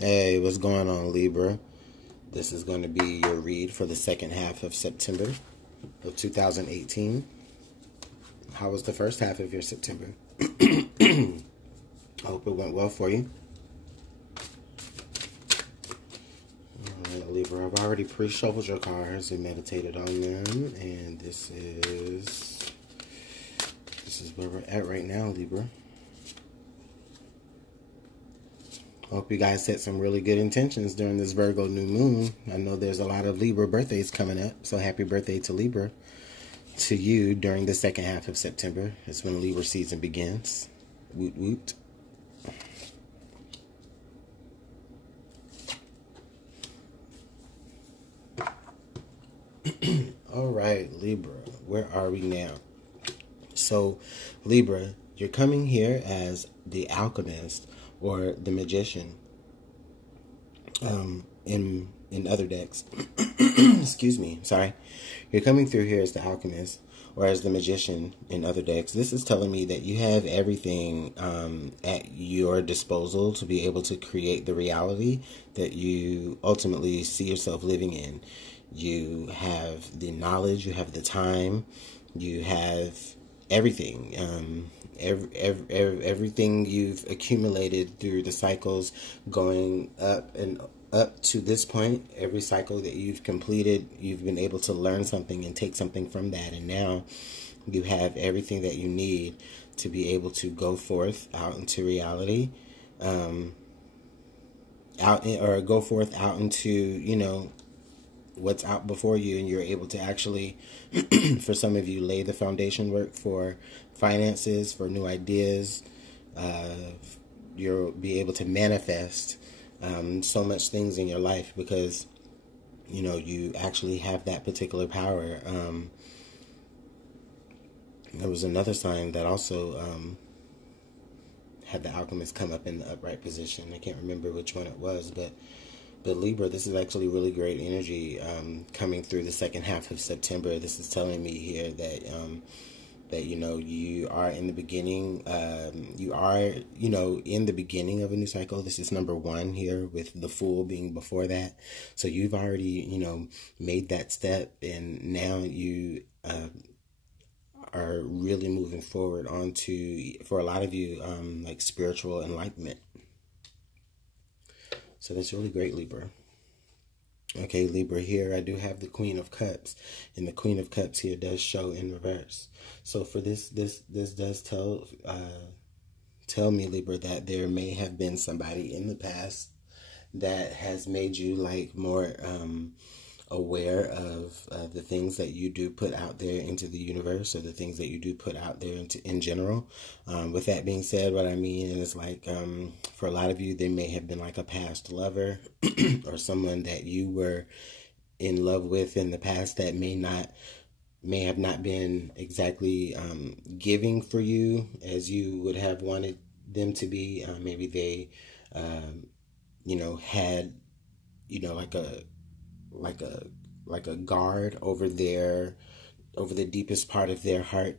Hey, what's going on, Libra? This is going to be your read for the second half of September of 2018. How was the first half of your September? I hope it went well for you. Alright, Libra, I've already pre-shuffled your cards and meditated on them, and this is where we're at right now, Libra. Hope you guys set some really good intentions during this Virgo new moon. I know there's a lot of Libra birthdays coming up, so happy birthday to Libra. To you during the second half of September. It's when Libra season begins. Woot woot. All right, Libra, where are we now? So, Libra, you're coming here as the alchemist or the magician in other decks. Excuse me, sorry. You're coming through here as the alchemist or as the magician in other decks. This is telling me that you have everything at your disposal to be able to create the reality that you ultimately see yourself living in. You have the knowledge, you have the time, you have everything. Everything you've accumulated through the cycles going up and up to this point, every cycle that you've completed, you've been able to learn something and take something from that. And now you have everything that you need to be able to go forth out into reality, go forth out into, you know, what's out before you, and you're able to actually, for some of you, lay the foundation work for finances, for new ideas. You'll be able to manifest so much things in your life because, you know, you actually have that particular power. There was another sign that also had the alchemist come up in the upright position. I can't remember which one it was, but Libra, this is actually really great energy coming through the second half of September. This is telling me here that that, you know, you are in the beginning. You are, you know, in the beginning of a new cycle. This is number one here, with the Fool being before that. So you've already, you know, made that step, and now you are really moving forward onto, for a lot of you, like spiritual enlightenment. So that's really great, Libra. Okay, Libra, here I do have the Queen of Cups, and the Queen of Cups here does show in reverse. So for this does tell me, Libra, that there may have been somebody in the past that has made you like more aware of the things that you do put out there into the universe, or the things that you do put out there in general. With that being said, what I mean is, like, for a lot of you, they may have been like a past lover or someone that you were in love with in the past that may have not been exactly giving for you as you would have wanted them to be. Maybe they, you know, had, you know, like a guard over the deepest part of their heart,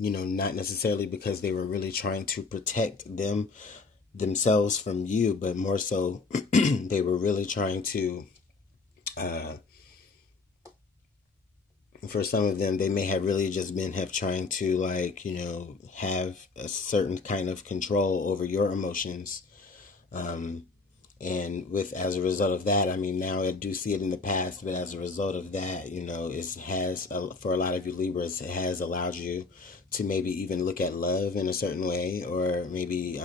you know, not necessarily because they were really trying to protect themselves from you, but more so they were really trying to, for some of them, they may have really just been trying to, like, you know, have a certain kind of control over your emotions. And as a result of that, I mean, now I do see it in the past, but as a result of that, you know, for a lot of you Libras, it has allowed you to maybe even look at love in a certain way, or maybe,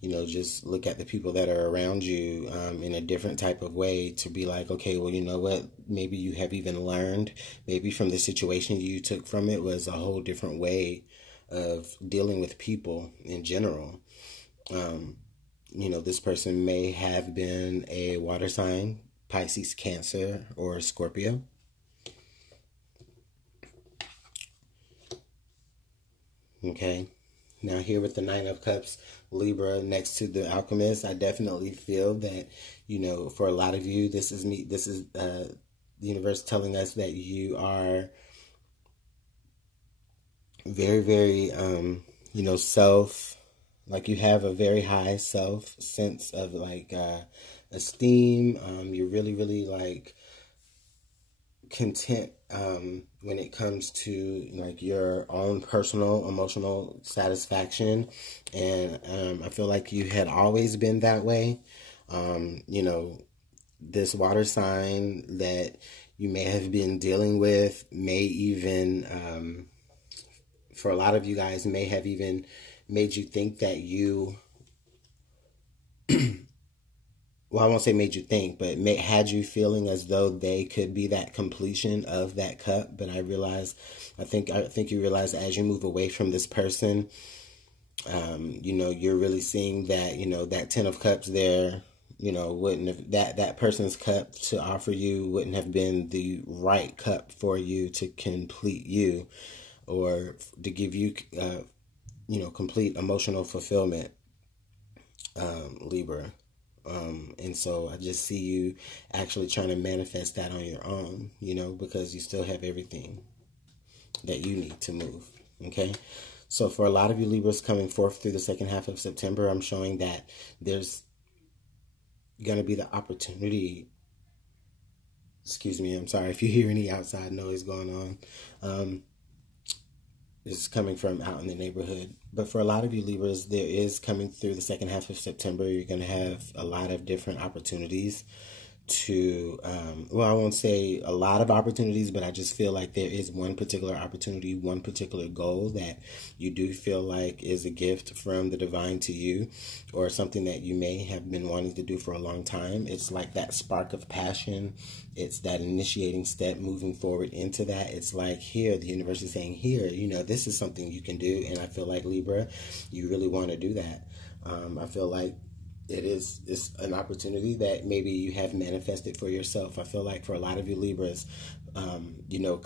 you know, just look at the people that are around you in a different type of way, to be like, okay, well, you know what, maybe you have even learned, maybe from the situation you took from it was a whole different way of dealing with people in general. You know, this person may have been a water sign, Pisces, Cancer, or Scorpio. Okay. Now here with the Nine of Cups, Libra, next to the Alchemist, I definitely feel that, you know, for a lot of you, this is the universe telling us that you are very, very, you know, Like you have a very high self sense of like esteem. You're really, really like content when it comes to like your own personal emotional satisfaction, and I feel like you had always been that way. You know, this water sign that you may have been dealing with may even, for a lot of you guys, may have even made you think that you, well, I won't say made you think, but had you feeling as though they could be that completion of that cup. But I think you realize as you move away from this person, you know, you're really seeing that, you know, that 10 of cups there, you know, wouldn't have, that person's cup to offer you wouldn't have been the right cup for you to complete you, or to give you, you know, complete emotional fulfillment, Libra. And so I just see you actually trying to manifest that on your own, you know, because you still have everything that you need to move. Okay. So for a lot of you Libras coming forth through the second half of September, I'm showing that there's going to be the opportunity. Excuse me. I'm sorry if you hear any outside noise going on. This is coming from out in the neighborhood. But for a lot of you Libras, there is coming through the second half of September, you're going to have a lot of different opportunities to, well, I won't say a lot of opportunities, but I just feel like there is one particular opportunity, one particular goal that you do feel like is a gift from the divine to you, or something that you may have been wanting to do for a long time. It's like that spark of passion. It's that initiating step moving forward into that. It's like, here, the universe is saying, here, you know, this is something you can do. And I feel like, Libra, you really want to do that. I feel like it's an opportunity that maybe you have manifested for yourself. I feel like for a lot of you Libras, you know,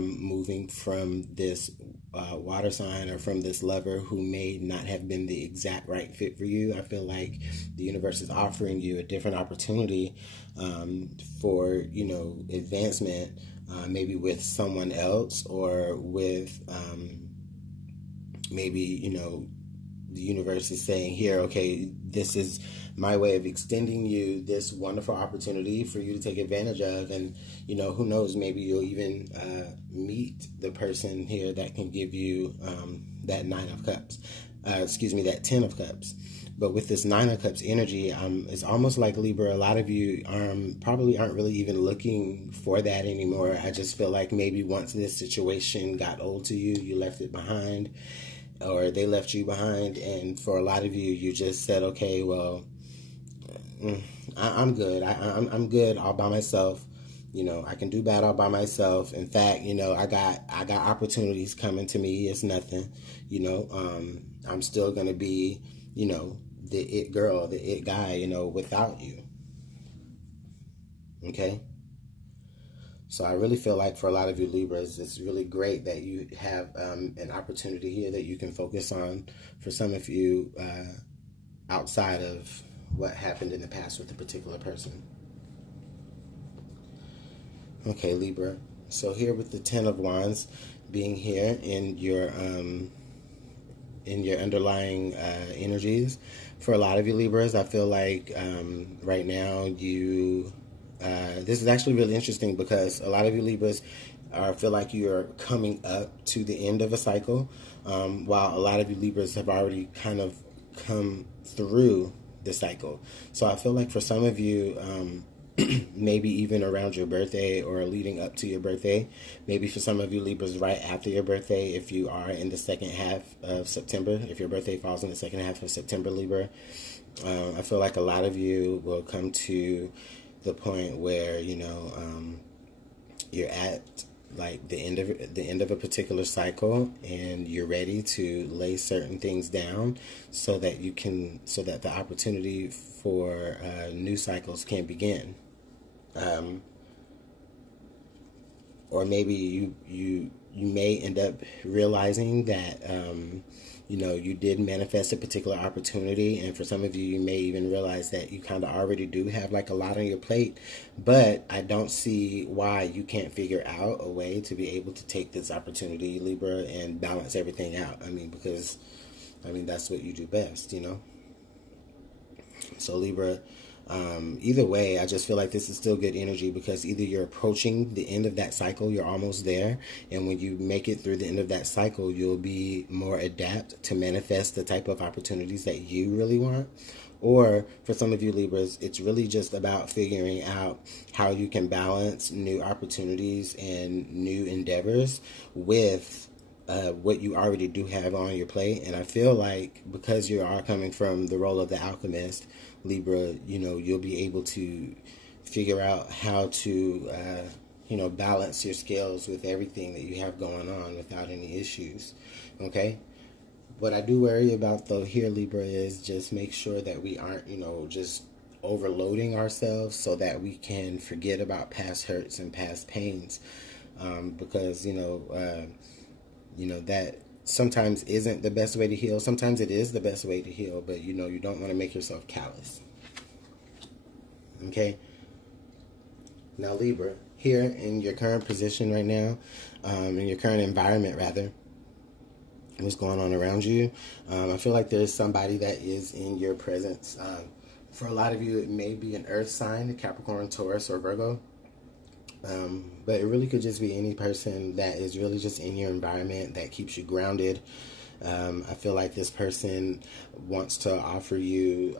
moving from this water sign, or from this lover who may not have been the exact right fit for you, I feel like the universe is offering you a different opportunity for, you know, advancement, maybe with someone else, or with maybe, you know, the universe is saying, here, okay, this is my way of extending you this wonderful opportunity for you to take advantage of. And, you know, who knows, maybe you'll even meet the person here that can give you that 9 of cups. That 10 of cups. But with this 9 of cups energy, it's almost like, Libra, a lot of you probably aren't really even looking for that anymore. I just feel like maybe once this situation got old to you, you left it behind, or they left you behind. And for a lot of you, you just said, okay, well, I'm good. I'm good all by myself. You know, I can do bad all by myself. In fact, you know, I got opportunities coming to me. It's nothing. You know, I'm still going to be, you know, the it girl, the it guy, you know, without you. Okay? So I really feel like for a lot of you Libras, it's really great that you have an opportunity here that you can focus on. For some of you, outside of what happened in the past with a particular person. Okay, Libra. So here with the 10 of Wands being here in your underlying energies, for a lot of you Libras, I feel like right now you. This is actually really interesting, because a lot of you Libras feel like you are coming up to the end of a cycle, while a lot of you Libras have already kind of come through the cycle. So I feel like for some of you, maybe even around your birthday or leading up to your birthday, maybe for some of you Libras right after your birthday, if you are in the second half of September, if your birthday falls in the second half of September, Libra, I feel like a lot of you will come to the point where, you know, you're at like the end of a particular cycle, and you're ready to lay certain things down so that the opportunity for new cycles can begin. Or maybe you may end up realizing that you know, you did manifest a particular opportunity, and for some of you, you may even realize that you kind of already do have like a lot on your plate, but I don't see why you can't figure out a way to be able to take this opportunity, Libra, and balance everything out. I mean, because I mean, that's what you do best, you know? So Libra, either way, I just feel like this is still good energy, because either you're approaching the end of that cycle, you're almost there, and when you make it through the end of that cycle, you'll be more adept to manifest the type of opportunities that you really want. Or for some of you Libras, it's really just about figuring out how you can balance new opportunities and new endeavors with what you already do have on your plate. And I feel like because you are coming from the role of the alchemist, Libra, you know, you'll be able to figure out how to, you know, balance your scales with everything that you have going on without any issues. Okay? What I do worry about, though, here, Libra, is just make sure that we aren't, you know, just overloading ourselves so that we can forget about past hurts and past pains. Because, you know, that sometimes isn't the best way to heal. Sometimes it is the best way to heal, but, you know, you don't want to make yourself callous. Okay? Now, Libra, here in your current position right now, in your current environment, rather, what's going on around you, I feel like there's somebody that is in your presence. For a lot of you, it may be an earth sign, Capricorn, Taurus, or Virgo. But it really could just be any person that is really just in your environment that keeps you grounded. I feel like this person wants to offer you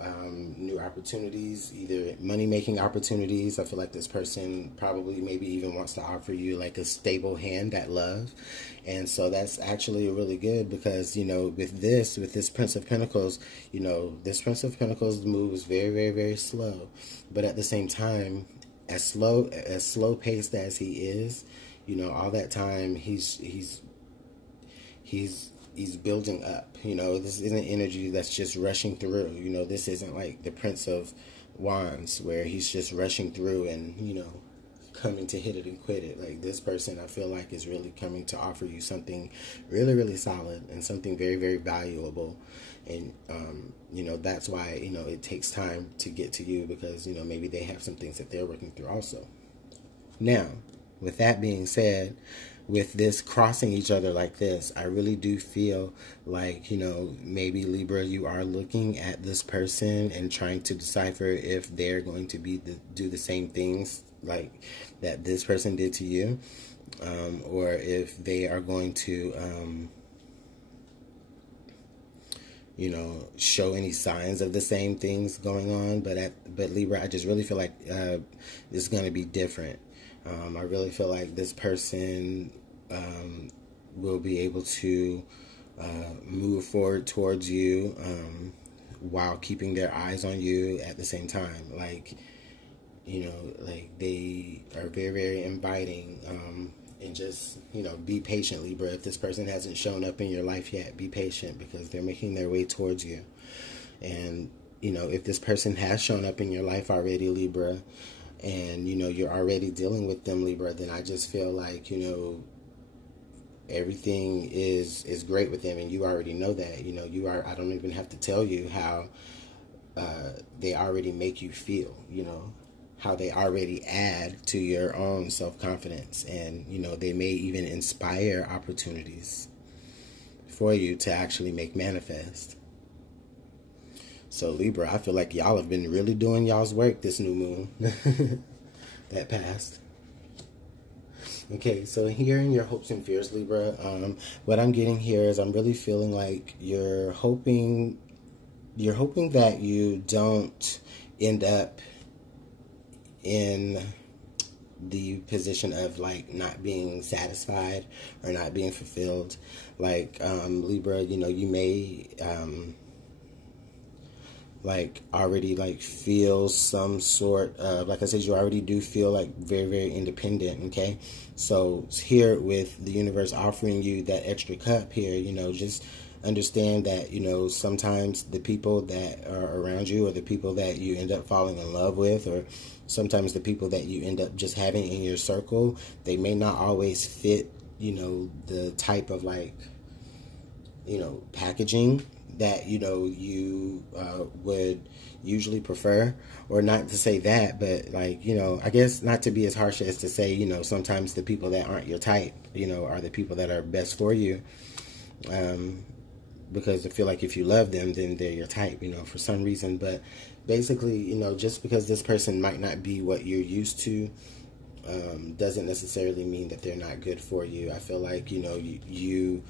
new opportunities, either money-making opportunities. I feel like this person probably maybe even wants to offer you like a stable hand at love. And so that's actually really good, because, you know, with this Prince of Pentacles, you know, this Prince of Pentacles moves very, very, very slow. But at the same time, as slow paced as he is, you know, all that time he's building up. You know, this isn't energy that's just rushing through. You know, this isn't like the Prince of Wands where he's just rushing through and, you know, coming to hit it and quit it. Like, this person, I feel like, is really coming to offer you something really, really solid and something very, very valuable. And, you know, that's why, you know, it takes time to get to you, because, you know, maybe they have some things that they're working through also. Now, with that being said, with this crossing each other like this, I really do feel like, you know, maybe Libra, you are looking at this person and trying to decipher if they're going to do the same things like that this person did to you, or if they are going to, you know, show any signs of the same things going on. But Libra, I just really feel like it's going to be different. I really feel like this person will be able to move forward towards you while keeping their eyes on you at the same time. Like, you know, like they are very, very inviting. And just, you know, be patient, Libra. If this person hasn't shown up in your life yet, be patient, because they're making their way towards you. And, you know, if this person has shown up in your life already, Libra, and, you know, you're already dealing with them, Libra, then I just feel like, you know, everything is great with them, and you already know that. You know, I don't even have to tell you how they already make you feel, you know, how they already add to your own self-confidence. And, you know, they may even inspire opportunities for you to actually make manifest. So, Libra, I feel like y'all have been really doing y'all's work this new moon that passed. Okay, so here in your hopes and fears, Libra, what I'm getting here is I'm really feeling like you're hoping that you don't end up in the position of like not being satisfied or not being fulfilled. Like, Libra, you know, you may like already like feel some sort of, like I said, you already do feel like very, very independent. Okay, so here with the universe offering you that extra cup here, you know, just understand that, you know, sometimes the people that are around you, or the people that you end up falling in love with, or sometimes the people that you end up just having in your circle, they may not always fit, you know, the type of like, you know, packaging that, you know, you would usually prefer. Or not to say that, but like, you know, I guess not to be as harsh as to say, you know, sometimes the people that aren't your type, you know, are the people that are best for you. because I feel like if you love them, then they're your type, you know, for some reason. But basically, you know, just because this person might not be what you're used to, doesn't necessarily mean that they're not good for you. I feel like, you know, you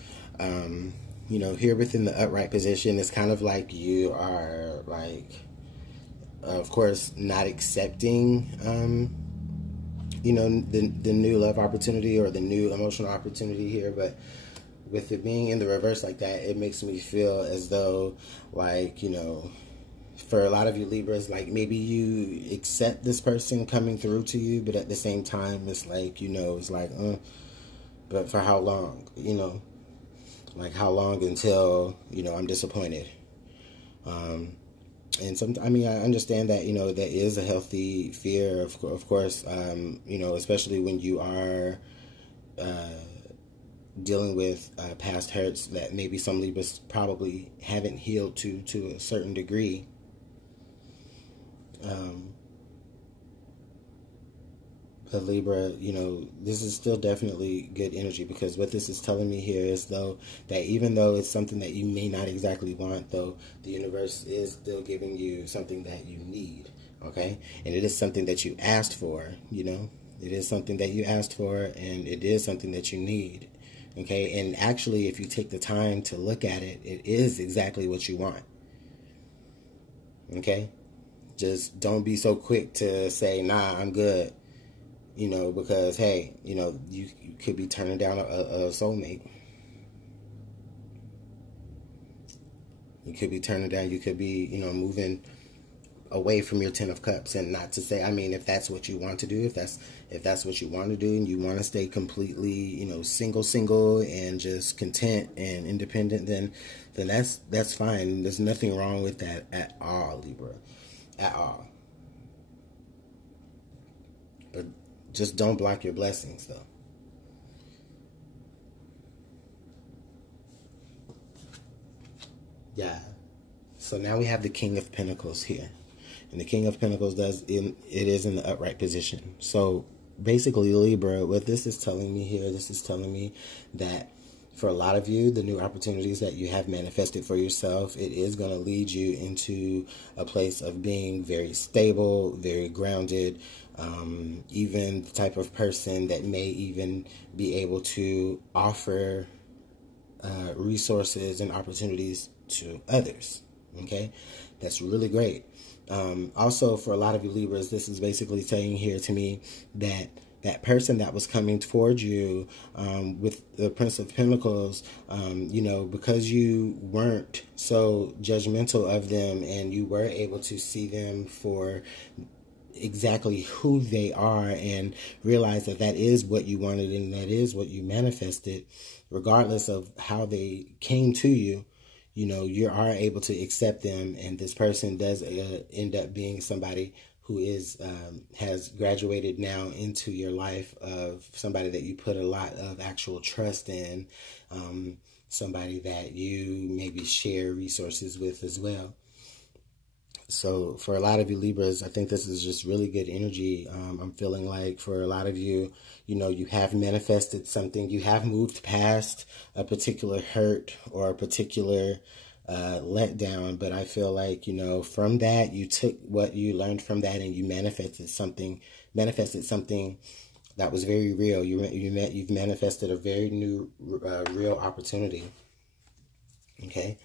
know, here within the upright position, it's kind of like you are like, of course, not accepting, you know, the new love opportunity or the new emotional opportunity here. But with it being in the reverse like that, it makes me feel as though, like, you know, for a lot of you Libras, like maybe you accept this person coming through to you, but at the same time, it's like, you know, it's like, but for how long, you know, like how long until, you know, I'm disappointed. And I mean, I understand that, you know, there is a healthy fear, of course, you know, especially when you are, dealing with past hurts that maybe some Libras probably haven't healed to a certain degree. But Libra, you know, this is still definitely good energy, because what this is telling me here is, though, that even though it's something that you may not exactly want, though, the universe is still giving you something that you need, okay? And it is something that you asked for, you know? It is something that you asked for, and it is something that you need, okay? And actually, if you take the time to look at it, it is exactly what you want, okay? Just don't be so quick to say, nah, I'm good. You know, because, hey, you know, you could be turning down a soulmate. You could be turning down, you could be, you know, moving away from your 10 of Cups. And not to say, I mean, if that's what you want to do, if that's what you want to do, and you want to stay completely, you know, single and just content and independent, then that's fine. There's nothing wrong with that at all, Libra. At all. But just don't block your blessings, though. Yeah. So now we have the King of Pentacles here. And the King of Pentacles it is in the upright position. So basically, Libra, what this is telling me here, this is telling me that for a lot of you, the new opportunities that you have manifested for yourself, it is going to lead you into a place of being very stable, very grounded, even the type of person that may even be able to offer resources and opportunities to others. Okay, that's really great. Also, for a lot of you Libras, this is basically saying here to me that that person that was coming towards you with the Prince of Pentacles, you know, because you weren't so judgmental of them and you were able to see them for exactly who they are and realize that that is what you wanted and that is what you manifested, regardless of how they came to you. You know, you are able to accept them, and this person does end up being somebody who is has graduated now into your life, of somebody that you put a lot of actual trust in, somebody that you maybe share resources with as well. So for a lot of you Libras, I think this is just really good energy. I'm feeling like for a lot of you, you know, you have manifested something. You have moved past a particular hurt or a particular letdown. But I feel like, you know, from that, you took what you learned from that and you manifested something that was very real. You've manifested a very new, real opportunity. Okay.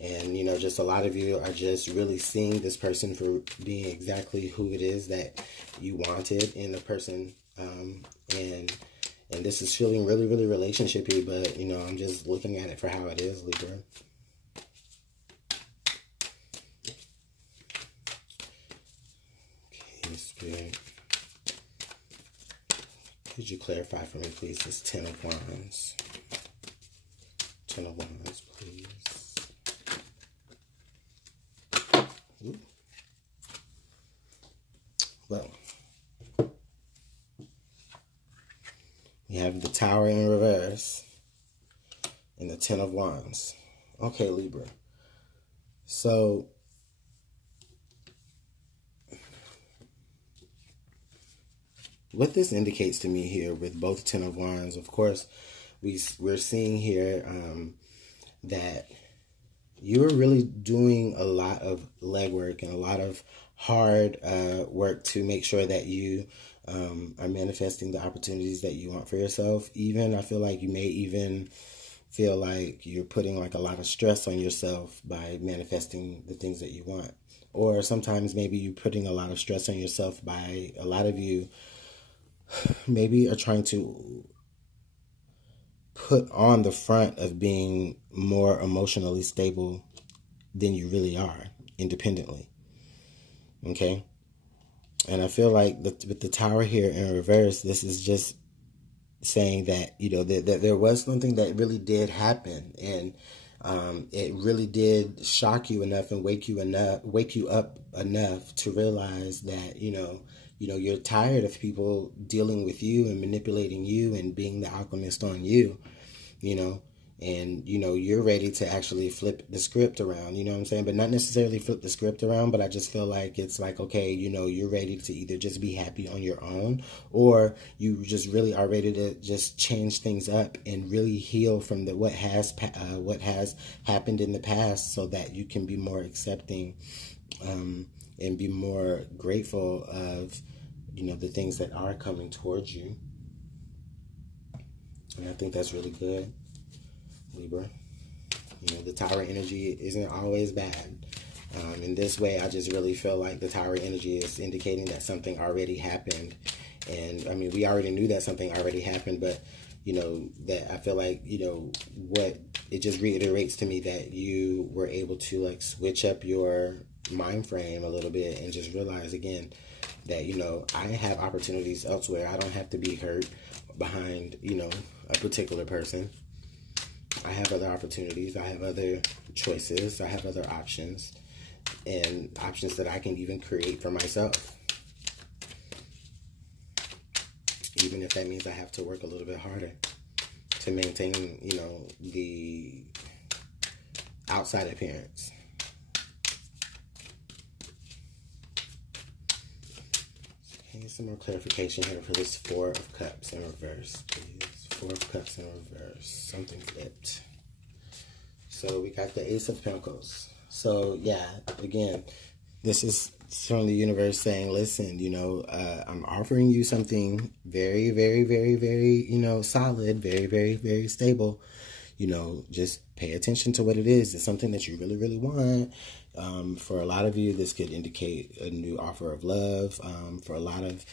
And, you know, just a lot of you are just really seeing this person for being exactly who it is that you wanted in the person. And this is feeling really, really relationship-y, but, you know, I'm just looking at it for how it is, Libra. Okay, Spirit. Could you clarify for me, please, this 10 of Wands? 10 of Wands, please. Well, we have the Tower in reverse and the 10 of Wands. Okay, Libra. So, what this indicates to me here with both 10 of Wands, of course, we're seeing here that You are really doing a lot of legwork and a lot of hard work to make sure that you are manifesting the opportunities that you want for yourself. Even, I feel like you may even feel like you're putting like a lot of stress on yourself by manifesting the things that you want. Or sometimes maybe you're putting a lot of stress on yourself by, a lot of you maybe are trying to put on the front of being more emotionally stable than you really are independently. Okay? And I feel like with the Tower here in reverse, this is just saying that, you know, that there was something that really did happen, and it really did shock you enough and wake you up enough to realize that, you know, you're tired of people dealing with you and manipulating you and being the alchemist on you, you know, and, you know, you're ready to actually flip the script around, you know what I'm saying? But not necessarily flip the script around, but I just feel like it's like, okay, you know, you're ready to either just be happy on your own, or you just really are ready to just change things up and really heal from what has happened in the past, so that you can be more accepting and be more grateful of, you know, the things that are coming towards you. And I think that's really good, Libra. You know, the Tower energy isn't always bad. In this way, I just really feel like the Tower energy is indicating that something already happened. And, I mean, we already knew that something already happened, but, you know, that I feel like, you know, what it just reiterates to me that you were able to, like, switch up your mind frame a little bit and just realize, again, that, you know, I have opportunities elsewhere. I don't have to be hurt behind, you know, a particular person. I have other opportunities. I have other choices. I have other options, and options that I can even create for myself. Even if that means I have to work a little bit harder to maintain, you know, the outside appearance. Okay, some more clarification here for this Four of Cups in reverse, please. Four of Cups in reverse. Something flipped. So we got the Ace of Pentacles. So yeah, again, this is from the universe saying, listen, you know, I'm offering you something very, very, very, very, you know, solid, very, very, very stable. You know, just pay attention to what it is. It's something that you really, really want. For a lot of you, this could indicate a new offer of love. For a lot of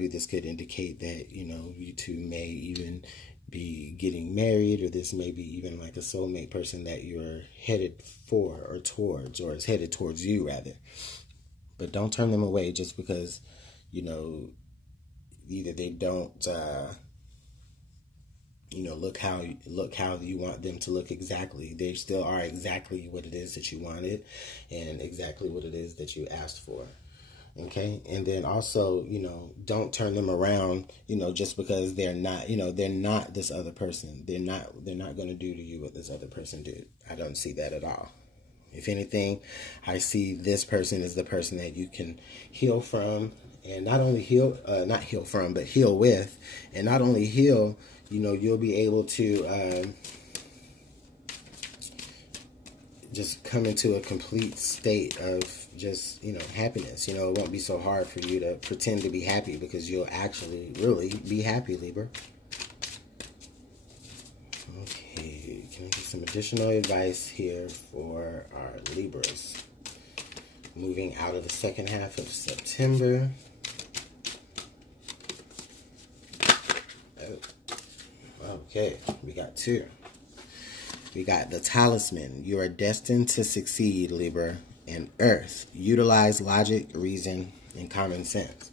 you, this could indicate that, you know, you two may even be getting married, or this may be even like a soulmate person that you're headed for or towards, or is headed towards you rather. But don't turn them away just because, you know, either they don't, you know, look how you want them to look exactly. They still are exactly what it is that you wanted and exactly what it is that you asked for. Okay, and then also, you know, don't turn them around, you know, just because they're not, you know, they're not this other person. They're not going to do to you what this other person did. I don't see that at all. If anything, I see this person as the person that you can heal from, and not only not heal from, but heal with, and not only heal, you know, you'll be able to just come into a complete state of just, you know, happiness. You know, it won't be so hard for you to pretend to be happy, because you'll actually really be happy, Libra. Okay, can I get some additional advice here for our Libras moving out of the second half of September? Okay, we got two. We got the Talisman. You are destined to succeed, Libra. And Earth. Utilize logic, reason, and common sense.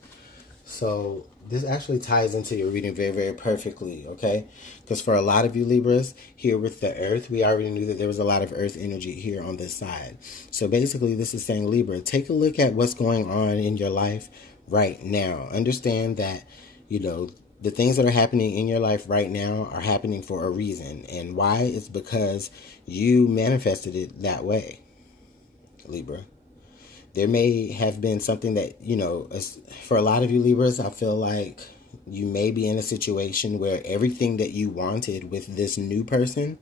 So this actually ties into your reading very, very perfectly, okay? Because for a lot of you Libras, here with the Earth, we already knew that there was a lot of Earth energy here on this side. So basically, this is saying, Libra, take a look at what's going on in your life right now. Understand that, you know, the things that are happening in your life right now are happening for a reason. And why? It's because you manifested it that way, Libra. There may have been something that, you know, for a lot of you Libras, I feel like you may be in a situation where everything that you wanted with this new person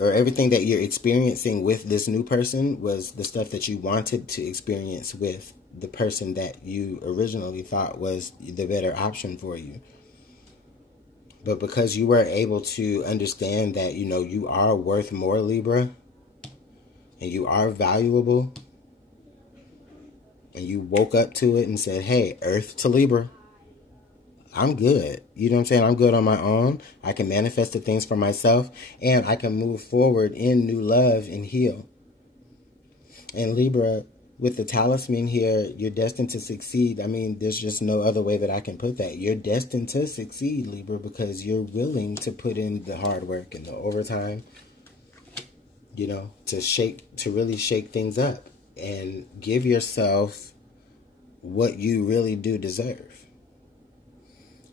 or everything that you're experiencing with this new person was the stuff that you wanted to experience with the person that you originally thought was the better option for you. But because you were able to understand that, you know, you are worth more, Libra, and you are valuable, and you woke up to it and said, hey, Earth to Libra, I'm good. You know what I'm saying? I'm good on my own. I can manifest the things for myself, and I can move forward in new love and heal. And Libra, with the talisman here, you're destined to succeed. I mean, there's just no other way that I can put that. You're destined to succeed, Libra, because you're willing to put in the hard work and the overtime, you know, to really shake things up and give yourself what you really do deserve.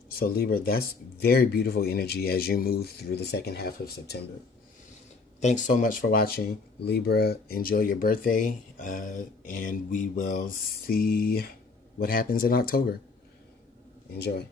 So Libra, that's very beautiful energy as you move through the second half of September. Thanks so much for watching, Libra. Enjoy your birthday, and we will see what happens in October. Enjoy.